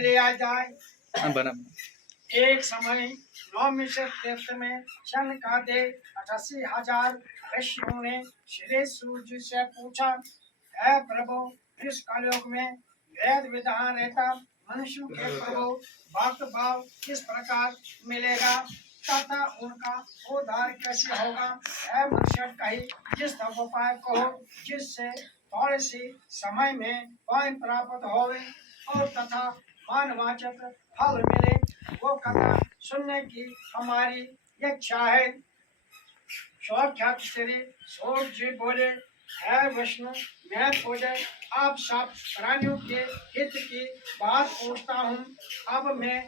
लिया जाए। एक समय नौमिष तीर्थ में शनकादे 88,000 ऋषियों ने श्री सूर्य से पूछा, है प्रभु, इस कलयुग में वेद विधान रहता मनुष्यों के प्रभु भक्त भाव किस प्रकार मिलेगा तथा उनका उद्धार कैसे होगा। है मनुष्य कही जिस उपाय कहो जिससे थोड़े सी समय में वह प्राप्त होवे और तथा मानवाचक फल मिले, वो कथा सुनने की हमारी इच्छा है। साक्षात श्री सूर्य जी बोले, है विष्णु, मैं पूजे आप सब प्राणियों के हित की बात पूछता हूँ। अब मैं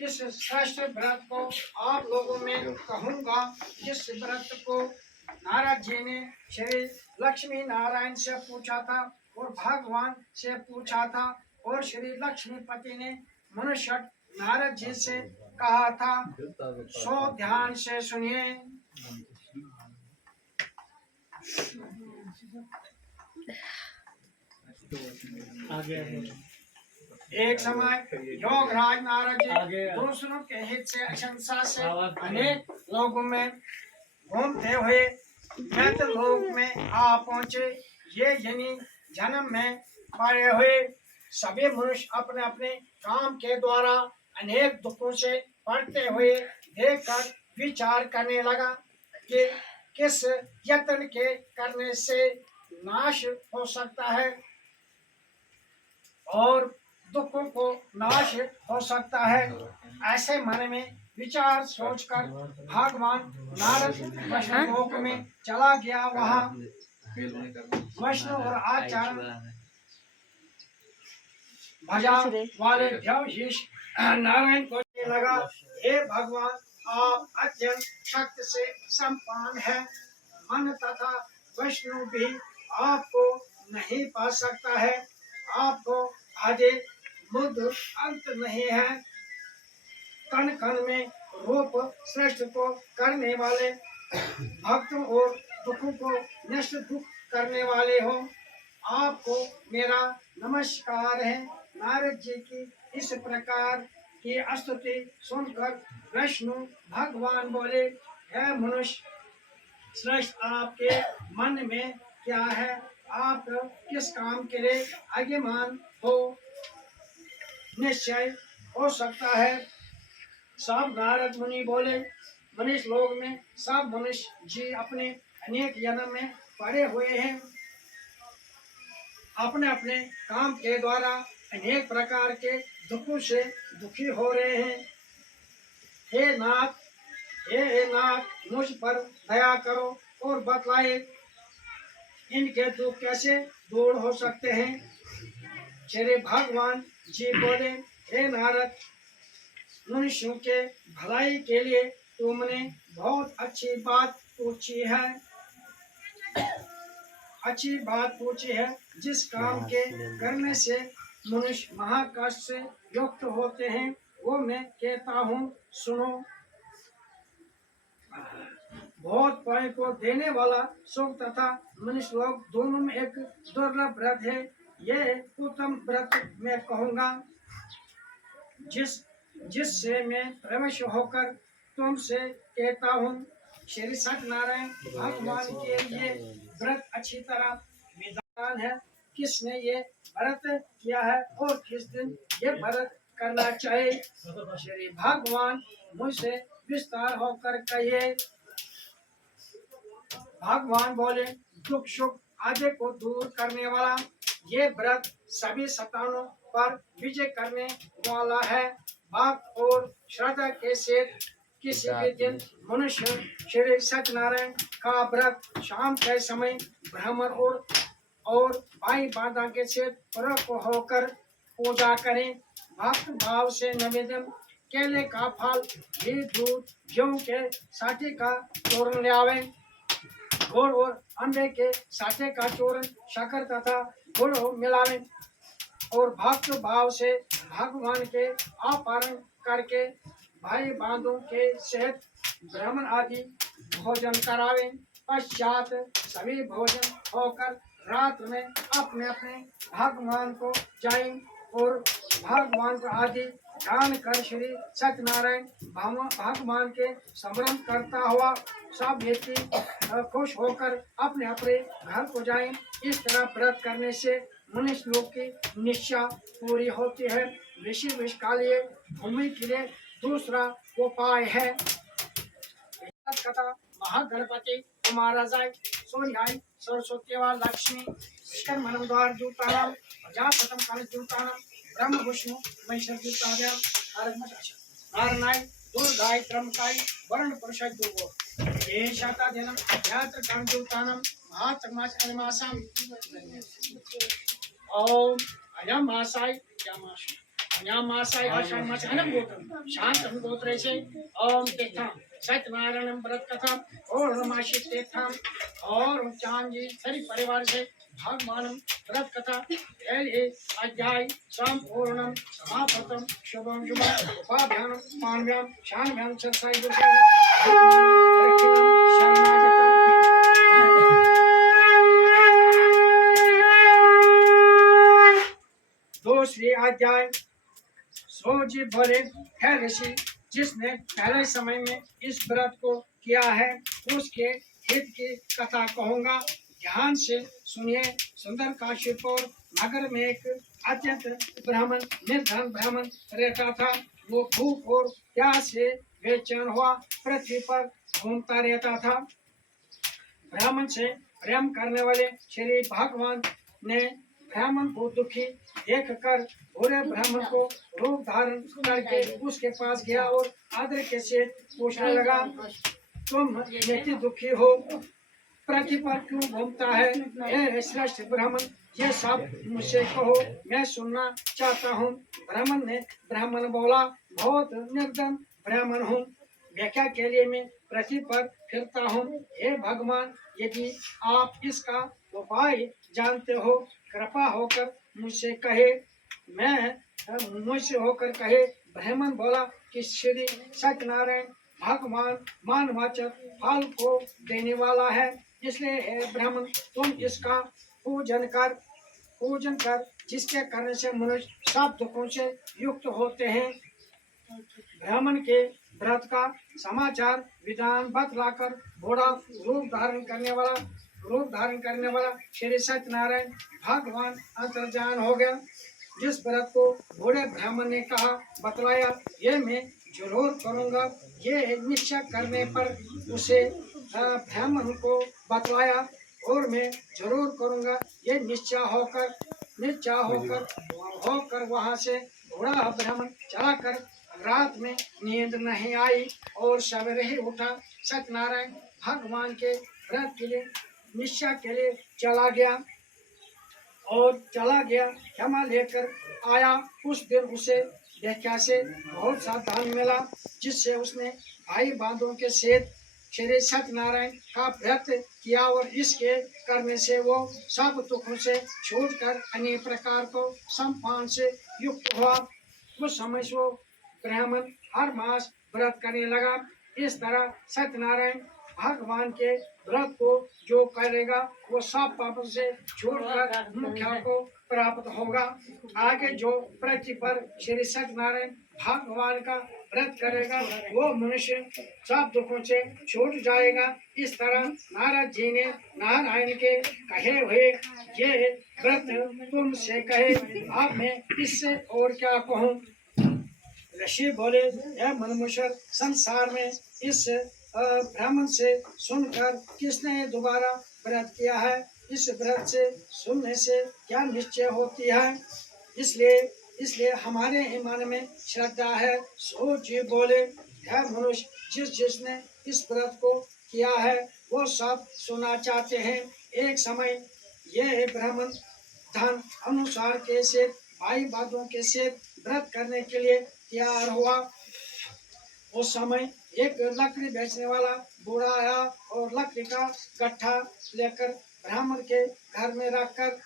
इस श्रेष्ठ व्रत को आप लोगों में कहूँगा, जिस व्रत को नारद जी ने श्री लक्ष्मी नारायण से पूछा था और भगवान से पूछा था और श्री लक्ष्मीपति ने मनुष्य नारद जी से कहा था। सो ध्यान से सुनिए। एक समय योगराज नारद जी दूसरों के हित से अशंसा से अनेक लोगों में घूमते हुए मृत लोक में आ पहुँचे। ये जनी जन्म में पड़े हुए सभी मनुष्य अपने अपने काम के द्वारा अनेक दुखों से पड़ते हुए देखकर विचार करने लगा कि किस यत्न के करने से नाश हो सकता है और दुखों को नाश हो सकता है। ऐसे मन में विचार सोचकर भगवान नारद वैष्णव में चला गया। वहाँ वैष्णव और आचार्य भजा वाले देवशीष नारायण को लगा, हे भगवान, आप अत्यंत शक्ति से संपन्न है। मन तथा वैष्णव भी आपको नहीं पा सकता है। आपको आदि बुद्ध अंत नहीं है। कण कण में रूप श्रेष्ठ को करने वाले भक्तों और दुखों को नष्ट दुख करने वाले हो। आपको मेरा नमस्कार है। नारद जी की इस प्रकार की स्तुति सुनकर विष्णु भगवान बोले, हे मनुष्य श्रेष्ठ, आपके मन में क्या है? आप किस काम के लिए आज्ञामान हो? निश्चय हो सकता है। सब नारद मुनि बोले, मनुष्य लोग में सब मनुष्य जी अपने अनेक जन्म में पड़े हुए हैं, अपने अपने काम के द्वारा अनेक प्रकार के दुखों से दुखी हो रहे हैं। हे नाथ, हे नाथ, मुझ पर दया करो और बतलाए इनके दुख कैसे दूर हो सकते हैं। श्री भगवान जी बोले, हे नारद, मनुष्यों के भलाई के लिए तुमने बहुत अच्छी बात पूछी है। अच्छी बात पूछी है। जिस काम के करने से मनुष्य महाकष्ट से युक्त होते हैं, वो मैं कहता हूँ, सुनो। बहुत पाए को देने वाला सुख तथा मनुष्य लोग दोनों में एक दुर्लभ व्रत है। यह उत्तम व्रत मैं कहूँगा, जिससे मैं प्रवेश होकर तुमसे कहता हूँ। श्री सत्यनारायण भगवान के लिए व्रत अच्छी तरह विधान है। किसने ये व्रत किया है और किस दिन ये व्रत करना चाहिए? श्री भगवान मुझसे विस्तार होकर कहिए। भगवान बोले, दुख सुख आदि को दूर करने वाला ये व्रत सभी शतानों पर विजय करने वाला है। भक्त और श्रद्धा के साथ किसी भी दिन मनुष्य श्री सत्यनारायण का व्रत शाम के समय ब्राह्मण और भाई बाधा के साथ पूर्वक होकर पूजा करें। भक्त भाव से निवेदन केले का फल, घी, दूध, गेहूं के साटे का चूर्ण ले आवे। गुड़ और अंडे के साटे का चूर्ण शक्कर तथा गुड़ मिलावे और भक्त भाव से भगवान के अपहरण करके भाई बंधुओं के सहित ब्राह्मण आदि भोजन करावे। पश्चात सभी भोजन होकर रात में अपने अपने भगवान को जाएं। और भगवान का आदि ध्यान कर श्री सत्यनारायण भगवान के स्मरण करता हुआ सब व्यक्ति खुश होकर अपने अपने घर को जाएं। इस तरह व्रत करने से मनुष्य लोग की निष्ठा पूरी होती है। विषकालीय भूमि के लिए दूसरा उपाय है कथा महागणपति कुमाराजाय सोनियाय सरस्वती व लक्ष्मी विष्कर्मणं द्वार जूतानां प्रजापतम कलश जूतानां ब्रह्म विष्णु महेश्वर जूताभ्याम नारायणाय दुर्गाय त्रंबकाय वर्ण पुरुषाय दुर्गो ये शाता दिनम यात्र कांड जूतानां महातमास अनिमासाम ओम अयम मासाय यामाशु अयम मासाय आषाढ़ मास अनम गोत्रम शांतम गोत्रेशे ओम तीर्थम सत्यनारायण व्रत कथा और रमाशी तीर्थम और चांदी सभी परिवार से भगवान व्रत कथा पहले अध्याय संपूर्णम समापतम शुभम शुभम उपाभ्याम मानव्याम शानव्याम सरसाई गुरुसाई दूसरी अध्याय सोजी बोले है ऋषि जिसने पहले समय में इस व्रत को किया है उसके हित की कथा कहूँगा। ध्यान से सुनिए। सुंदर काशीपुर नगर में एक अत्यंत ब्राह्मण निर्धन ब्राह्मण रहता था। वो भूख और प्यास से बेचैन हुआ पृथ्वी पर घूमता रहता था। ब्राह्मण से प्रेम करने वाले श्री भगवान ने ब्राह्मण को दुखी देखकर बुरे ब्राह्मण को रूप धारण करके उसके पास गया और आदर के से पूछने लगा, तुम नित्य दुखी हो, पृथ्वी पर क्यों घूमता है? हे श्रेष्ठ ब्राह्मण, ये सब मुझसे कहो, मैं सुनना चाहता हूँ। ब्राह्मण बोला, बहुत निर्धन ब्राह्मण हूँ, व्याख्या के लिए मैं पृथ्वी पर फिरता हूँ। हे भगवान, यदि आप इसका उपाय जानते हो, कृपा होकर मुझसे कहे। मुझसे होकर कहे। ब्राह्मण बोला कि श्री सत्यनारायण भगवान मानवाचक फल को देने वाला है, इसलिए हे ब्राह्मण, तुम इसका पूजन कर जिसके करने से मनुष्य सब दुखों से युक्त होते हैं। ब्राह्मण के व्रत का समाचार विधान बतलाकर बूढ़ा रूप धारण करने वाला श्री सत्यनारायण भगवान अंतर्जान हो गया। जिस व्रत को बूढ़े ब्राह्मण ने कहा बतलाया, ये मैं जरूर करूँगा। ये निश्चय करने पर उसे ब्राह्मण को बतलाया और मैं जरूर करूँगा। ये निश्चय होकर वहाँ से बूढ़ा ब्राह्मण चला कर रात में नींद नहीं आई और सवेरे ही उठा। सत्यनारायण भगवान के व्रत के लिए निश्चय के लिए चला गया क्षमा लेकर आया। उस दिन उसे व्याख्या से बहुत सा दान मिला, जिससे उसने भाई बंधुओं के साथ श्री सत्यनारायण का व्रत किया और इसके करने से वो सब दुखों से छूटकर अन्य प्रकार को सम्मान से युक्त हुआ। उस समय वो ब्राह्मण हर मास व्रत करने लगा। इस तरह सत्यनारायण भगवान के व्रत को जो करेगा वो सब पापों से छूटकर मुख्य को प्राप्त होगा। आगे जो पृथ्वी पर श्री सत्यनारायण भगवान का व्रत करेगा वो मनुष्य सब दुखों से छूट जाएगा। इस तरह नारद जी ने नारायण के कहे हुए ये व्रत तुमसे कहे, अब मैं इससे और क्या कहूँ। ऋषि बोले, यह मनुष्य संसार में इस ब्राह्मण से सुनकर किसने दोबारा व्रत किया है? इस व्रत से सुनने से क्या निश्चय होती है? इसलिए हमारे ईमान में श्रद्धा है। सो जी बोले, यह मनुष्य जिसने इस व्रत को किया है वो सब सुना चाहते हैं। एक समय यह ब्राह्मण धन अनुसार के से भाई बंधुओं के साथ व्रत करने के लिए तैयार हुआ। उस समय एक लकड़ी बेचने वाला बूढ़ा आया और लकड़ी का गट्ठा लेकर ब्राह्मण के घर में रखकर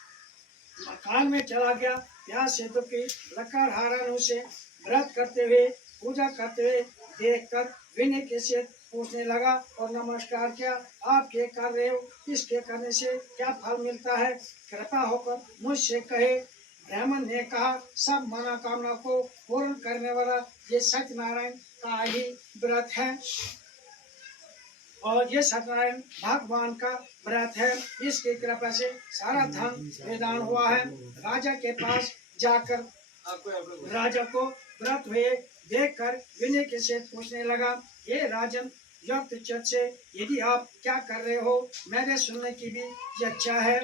मकान में चला गया। यहाँ से दुखी लकड़हारा उसे व्रत करते हुए पूजा करते हुए देखकर विनय के से पूछने लगा और नमस्कार किया, आप क्या कर रहे हो? इसके करने से क्या फल मिलता है? कृपा होकर मुझसे कहे। ब्राह्मण ने कहा, सब मनोकामना को पूर्ण करने वाला ये सत्यनारायण का ही व्रत है और ये सत्यनारायण भगवान का व्रत है। इसकी कृपा से सारा धन निदान हुआ है। राजा के पास जाकर राजा को व्रत हुए देखकर विनय के से पूछने लगा, ये राजन युक्त चित्त से यदि आप क्या कर रहे हो, मेरे सुनने की भी इच्छा है,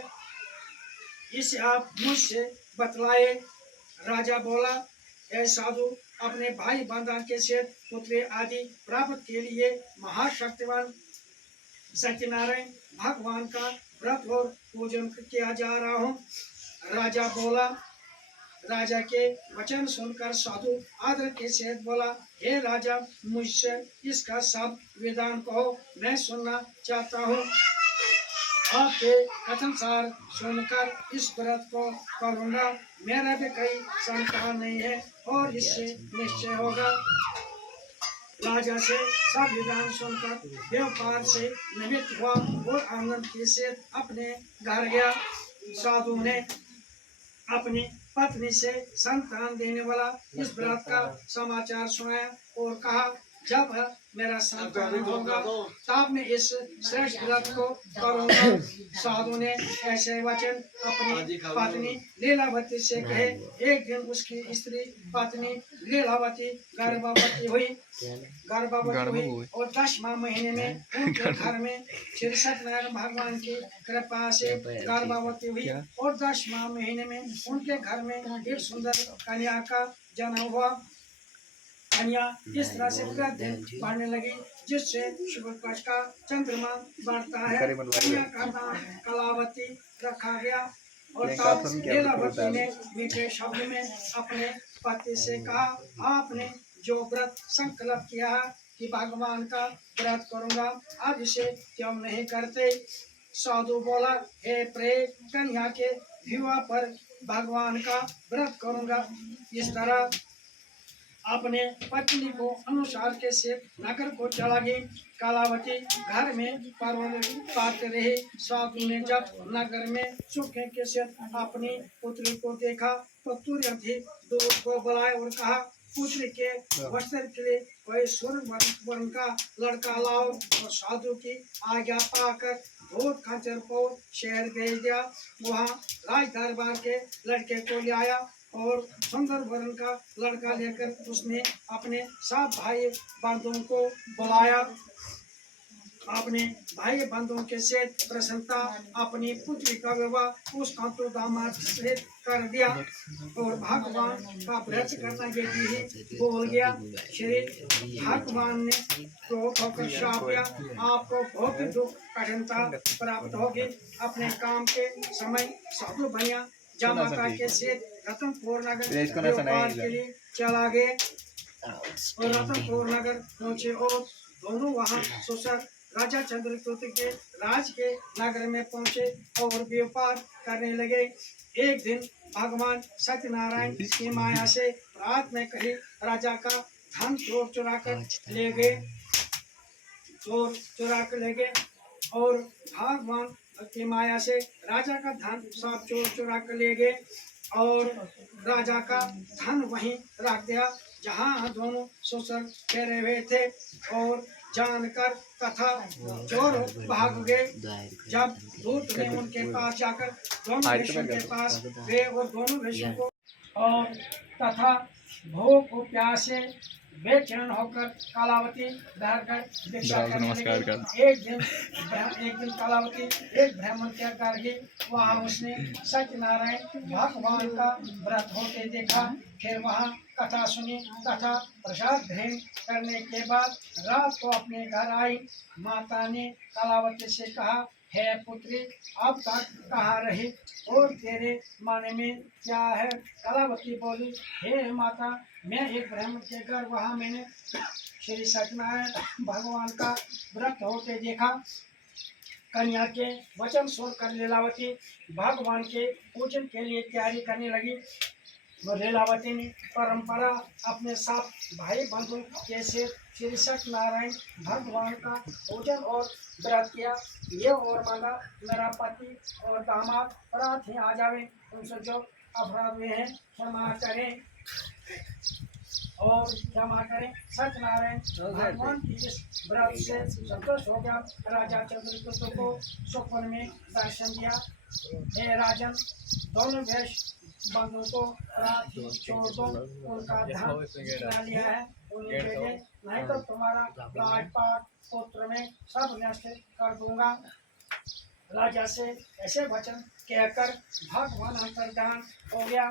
इसे आप मुझसे बतलाए। राजा बोला, हे साधु, अपने भाई बंधन के से पुत्र आदि प्राप्त के लिए महाशक्तिवान सत्यनारायण भगवान का व्रत और पूजन किया जा रहा हूँ। राजा बोला, राजा के वचन सुनकर साधु आदर के सहित बोला, हे राजा, मुझसे इसका सब विधान कहो, मैं सुनना चाहता हूँ। आपके कथन सार सुनकर इस व्रत को करूँगा। मेरा भी कोई शंका नहीं है और इससे निश्चय होगा। राजा से सब विधान सुनकर व्यापार से निमित्त हुआ और आनंद के साथ अपने घर गया। साधु ने अपनी पत्नी से संतान देने वाला इस व्रत का समाचार सुनाया और कहा, जब मेरा संतान होगा तब मैं इस श्रेष्ठ व्रत को करूंगा। साधु ने ऐसे वचन अपनी पत्नी लीलावती से कहे। एक दिन उसकी स्त्री पत्नी लीलावती गर्भवती हुई और 10वां महीने में उनके घर में श्री सत्यनारायण भगवान की कृपा से गर्भवती हुई और 10वां महीने में उनके घर में एक सुंदर कन्या का जन्म हुआ। कन्या इस तरह से दिन बढ़ने लगी जिससे शुभ पक्ष का चंद्रमा बढ़ता है। कन्या का नाम कलावती रखा गया और तब लीलावती ने मीठे शब्द में अपने पति से कहा, आपने जो व्रत संकल्प किया है कि भगवान का व्रत करूंगा, अब इसे क्यों नहीं करते। साधु बोला, हे प्रिय, कन्या के विवाह पर भगवान का व्रत करूंगा। इस तरह अपने पत्नी को अनुसार के से नगर को चला गई। कलावती घर में पाते रहे। साधु ने जब नगर में सुखे के से अपनी पुत्री को देखा तो तुरंत ही दूत को बुलाया और कहा, पुत्री के वस्त्र के लिए कोई स्वर्ण वर्ण का लड़का लाओ। और साधु की आज्ञा पाकर दूत खंजर को शहर भेज दिया। वहाँ राज दरबार के लड़के को ले आया और सुंदर वर्ण का लड़का लेकर उसने अपने सब भाई बंधुओं को बुलाया। अपने भाई बंधुओं के से प्रसन्नता अपनी पुत्री का विवाह उस कांतो दामाद से कर दिया और भगवान का व्रत करना ये भी बोल गया। श्री भगवान ने क्रोध होकर श्राप दिया, आपको बहुत दुख कठिनता प्राप्त होगी। अपने काम के समय साधु भैया जामाता के से रतनपुर नगर व्यापार के लिए चला गए और रतनपुर नगर पहुंचे और दोनों वहां सुसर राजा चंद्रगुप्त के राज के नगर में पहुंचे और व्यापार करने लगे। एक दिन भगवान सत्यनारायण की माया से रात में कहीं राजा का धन चोर चुरा कर ले गए और भगवान की माया से राजा का धन सब चोर चुरा कर ले गए और राजा का धन वहीं रख दिया जहाँ दोनों ससुर ठहरे हुए थे और जानकर तथा चोर भाग गए। जब दूत ने उनके पास जाकर दोनों ऋषियों के पास गए और दोनों ऋषियों को और तथा भूख और प्यास से बेचैन होकर कलावती भिक्षा करने लगी। एक दिन कलावती एक ब्राह्मण के घर गई। वहाँ उसने सत्यनारायण भगवान का व्रत होते देखा। फिर वहाँ कथा सुनी तथा प्रसाद ग्रहण करने के बाद रात को अपने घर आई। माता ने कलावती से कहा, हे पुत्री, अब तक कहाँ रही और तेरे मन में क्या है। कलावती बोली, हे माता, मैं एक ब्राह्मण के घर वहाँ मैंने श्री सत्यनारायण भगवान का व्रत होते देखा। कन्या के वचन सुनकर लीलावती भगवान के पूजन के लिए तैयारी करने लगी। लीलावती ने परंपरा अपने सब भाई बंधु के से श्री सत्यनारायण भगवान का पूजन और व्रत किया। ये और मांगा, मेरा पति और दामाद रात ही आ जावे, उनसे जो अपराध हुए हैं क्षमा करें और क्षमा करें। सत्यनारायण भगवान की इस व्रत से संतुष्ट हो गया। राजा चंद्रगुप्त को स्वप्न में दर्शन दिया। हे राजन, दोनों वेश बंधुओं को रात छोड़ दो, उनका धन चुरा लिया है उन्हीं के लिए, नहीं तो तुम्हारा राजपाट पुत्र में सब नष्ट कर दूंगा। राजा से ऐसे वचन कहकर भगवान अंतर्धान हो गया।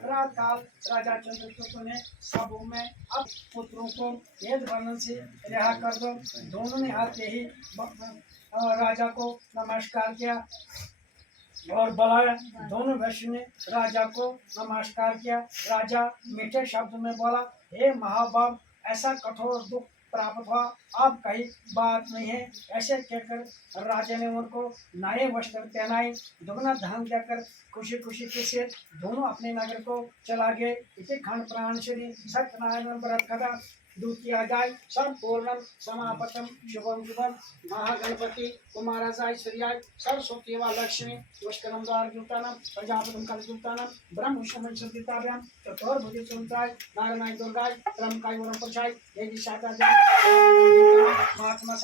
रात काल राजा चंद्रगुप्त ने सब में अब पुत्रों को वेद वर्णन से रिहा कर दो। दोनों ने आते ही राजा को नमस्कार किया और बुलाया। दोनों वैश्य ने राजा को नमस्कार किया। राजा मीठे शब्द में बोला, हे महाबाब, ऐसा कठोर दुख प्राप्त हुआ, अब कहीं बात नहीं है। ऐसे कहकर राजा ने उनको नए वस्त्र पहनाए, दुगना धन देकर खुशी खुशी के से दोनों अपने नगर को चला गए। इसे खंड प्राण श्री सत्यनारायण व्रत कथा द्वितीय अध्याय संपूर्णम समापतम शुभम शुभम महागणपति कुमाराय सूर्याय सरस्वती व लक्ष्मी पुष्करम द्वार जुटानम प्रजापतिम कलजुटानम ब्रह्म शुभम संताभ्याम चतुर्भुज सुंदराय नारायण दुर्गाय ब्रह्मकाय वरम प्रचाय देवी शाखा महात्मा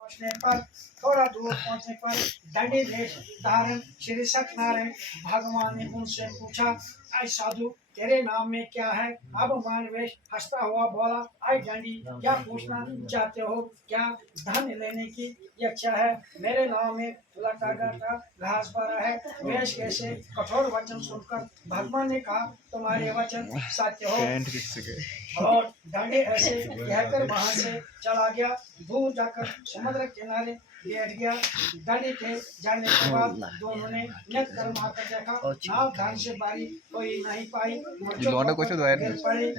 पहुंचने पर थोड़ा दूर पहुंचने पर दंडी वेश धारण श्री सत्यनारायण भगवान ने उनसे पूछा, ऐ साधु, तेरे नाम में क्या है? अब मानवेश हंसता हुआ बोला, ऐ दंडी, क्या पूछना चाहते हो? क्या धन लेने की इच्छा है? मेरे नाम में लटा का घास भरा है। वेश कैसे कठोर वचन सुनकर भगवान ने कहा, तुम्हारे वचन सत्य हो। और दंडी ऐसे कहकर वहां से चला गया। दूर जाकर समुद्र किनारे बैठ गया। दंडी के जाने के बाद दोनों ने नेत्र कर्माकर देखा, नाव ढंग से बारी कोई नहीं पाई। गिर पड़े,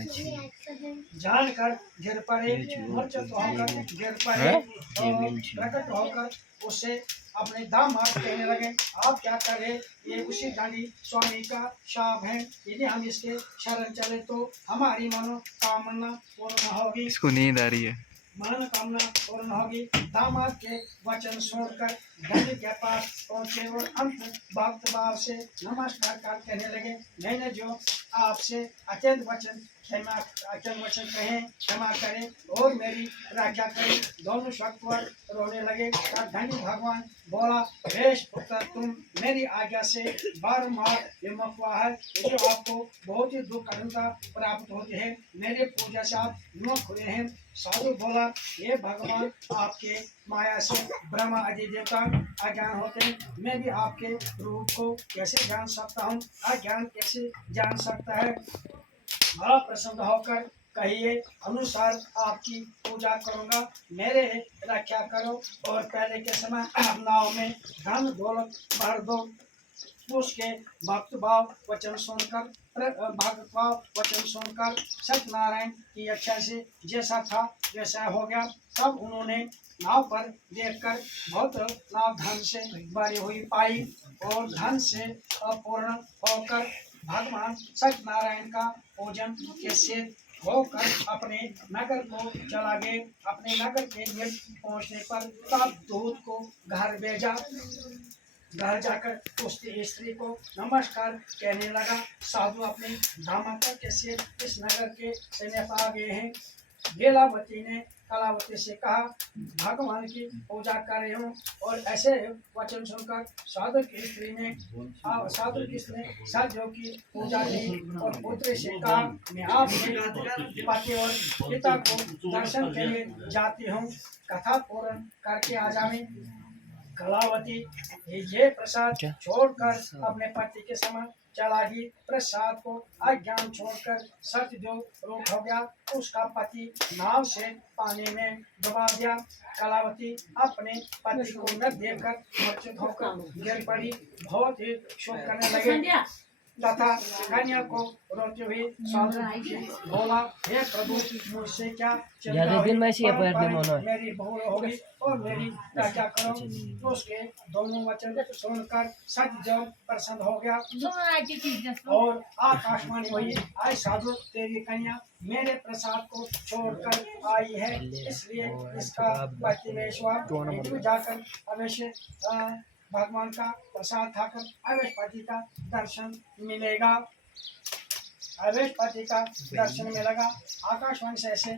जानकर गिर पड़े, मूर्छित होकर गिर पड़े और प्रकट होकर उसे अपने दामाद कहने लगे, आप क्या कर रहे? ये उसी दंडी स्वामी का शाप है। यदि हम इसके शरण चले तो हमारी मनोकामना पूर्ण होगी। इसको नींद आ रही है। मनोकामना पूर्ण होगी। दामाद के वचन सुनकर दंडी के पास पहुंचे और अंत भक्त भाव से नमस्कार कर कहने लगे, मैंने जो आपसे अत्यंत वचन कहे, क्षमा करें और मेरी रक्षा करें। दोनों शक्तिवर रोने लगे। दंडी भगवान बोला, वेश पुत्र, तुम मेरी आज्ञा से बारंबार विमुख हुआ है, जो आपको बहुत ही दुख कठिनता प्राप्त होती है। मेरे पूजा से आप विमुख हुए हैं। साधु बोला, ये भगवान, आपके माया से ब्रह्मा आदि देवता अज्ञान होते हैं। मैं भी आपके रूप को कैसे जान सकता हूँ? अज्ञान कैसे जान सकता है? बड़ा प्रसन्न होकर कहिए, अनुसार आपकी पूजा करूंगा। मेरे रक्षा करो और पहले के समय नाव में धन दौलत भर दो। उसके भक्त भाव वचन सुनकर सत्यनारायण की इच्छा से जैसा था वैसा हो गया। तब उन्होंने नाव पर देखकर बहुत नाव धन से भरी हुई पाई और धन से अपूर्ण होकर भगवान सत्यनारायण का पूजन के सिद्ध होकर अपने नगर को चला गए। अपने नगर के निकट पहुंचने पर तब दूत को घर भेजा। घर जाकर उस स्त्री को नमस्कार कहने लगा, साधु अपने दामाद के सिर इस नगर के समीप आ गए हैं। बेलावती ने कलावती से कहा, भगवान की पूजा कर रही हूँ। और ऐसे वचन सुनकर साधु की स्त्री ने साधु की पूजा की और पुत्र से कहा, मैं आपके पति और पिता को दर्शन के लिए जाती हूँ, कथा पूर्ण करके आ जावे। कलावती ये प्रसाद छोड़कर अपने पति के समान चला गई। प्रसाद को अज्ञान छोड़कर सत्यदेव रूप हो गया। उसका पति नाव से पानी में डुबा दिया। कलावती अपने पति को न देखकर मूर्छित होकर गिर पड़ी। बहुत ही शोक करने लगे। तथा कन्या को रोते हुए साधु बोला, हे प्रभु मुझसे क्या चिंता हुई, मेरी बहू होगी और मेरी क्या करो। तो उसके दोनों वचन सुनकर सज्जन प्रसन्न हो गया और आकाशवाणी हुई, आय साधु तेरी कन्या मेरे प्रसाद को छोड़कर आई है, इसलिए इसका प्रतिवेश जाकर अवश्य भगवान का प्रसाद खाकर अवश्यपति का दर्शन मिलेगा, अवश्यपति का दर्शन मिलेगा। आकाशवाणी से ऐसे